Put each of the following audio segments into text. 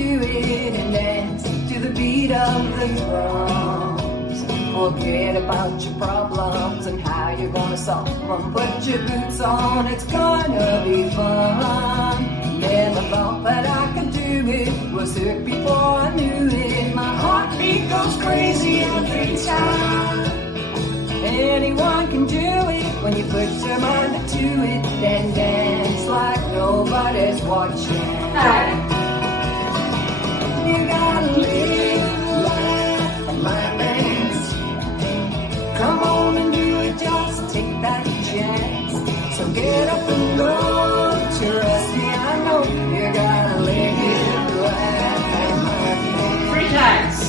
do it and dance to the beat of the drums. Forget about your problems and how you're gonna solve them. Put your boots on, it's gonna be fun. Never thought that I could do it, was hooked before I knew it. My heartbeat goes crazy every time. Anyone can do it when you put your mind to it. Then dance like nobody's watching. You gotta live life and my dance. Come on and do it, just take that chance. So get up and go, trust me, I know. You gotta live life and my dance. 3 times.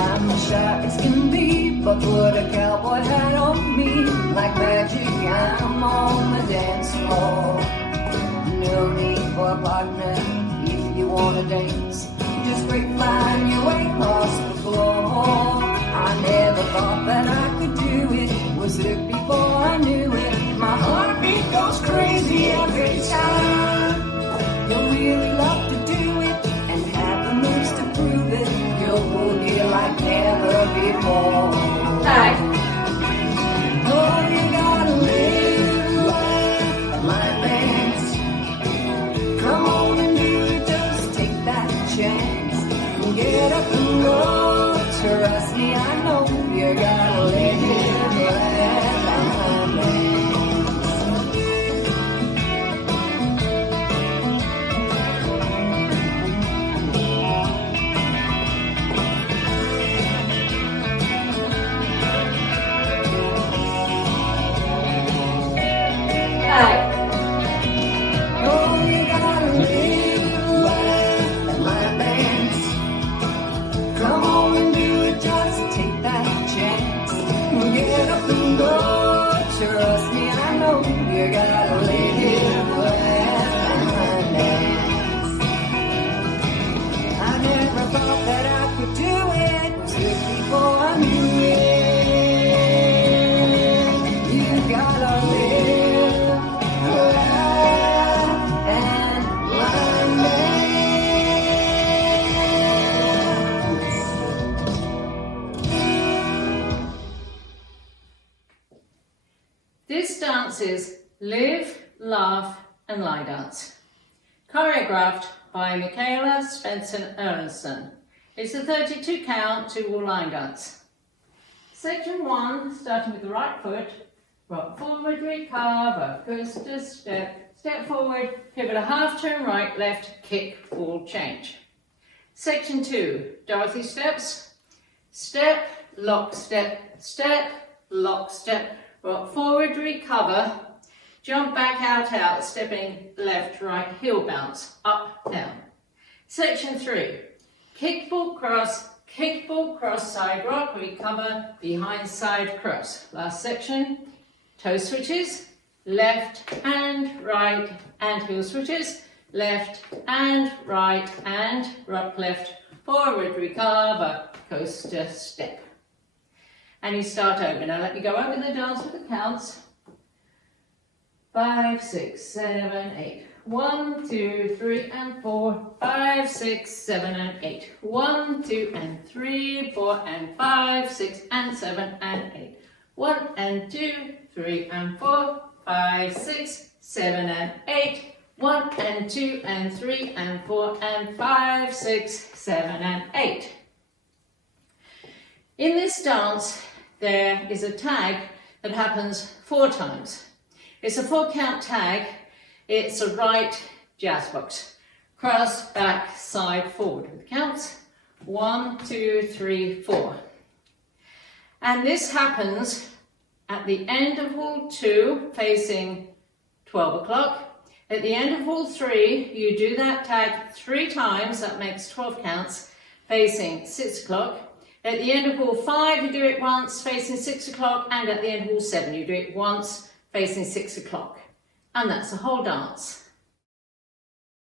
I'm shy as can be, but put a cowboy hat on me. Like magic, I'm on the dance floor. No need for a partner if you wanna dance. Just grapevine your way across the floor. I never thought that I could do it, was it before I knew it. My heartbeat goes crazy every time. You'll really love to do it and have the moves to prove it. You'll boogie like never before. Oh, you gotta live life and my dance. Come on and do it, just take that chance. Get up and go, trust me, I know. You gotta live life and my dance. Oh, you gotta live life and my dance. Come on and do it, just take that chance. Get up and go, trust me, I know. You gotta live life and my dance. I never thought that I could do it, was good before I knew it. You gotta live life and my dance. This dance is Live, Laugh and Lie Dance, choreographed by Michaela Svensson Ernstson. It's a 32 count 2-wall line dance. Section 1, starting with the right foot, rock forward, recover, coaster step, step forward, pivot a half turn right, left, kick, ball change. Section 2, Dorothy steps, step, lock, step, lock, step, rock forward, recover, jump back out, stepping left, right, heel bounce, up, down. Section 3, kickball, cross, side rock, recover, behind side cross. Last section, toe switches, left and right, and heel switches, left and right, and rock left, forward, recover, coaster, step. And you start over. Now let me go over the dance with the counts. 5, 6, 7, 8. 1, 2, 3 and 4, 5, 6, 7 and 8. 1, 2 and 3, 4 and 5, 6 and 7 and 8. 1 and 2, 3 and 4, 5, 6, 7 and 8. 1 and 2 and 3 and 4 and 5, 6, 7 and 8. In this dance, there is a tag that happens 4 times. It's a 4 count tag. It's a right jazz box. Cross, back, side, forward with counts. 1, 2, 3, 4. And this happens at the end of wall 2, facing 12 o'clock. At the end of wall 3, you do that tag 3 times, that makes 12 counts, facing 6 o'clock. At the end of wall 5, you do it once, facing 6 o'clock, and at the end of wall 7, you do it once, facing 6 o'clock. And that's the whole dance.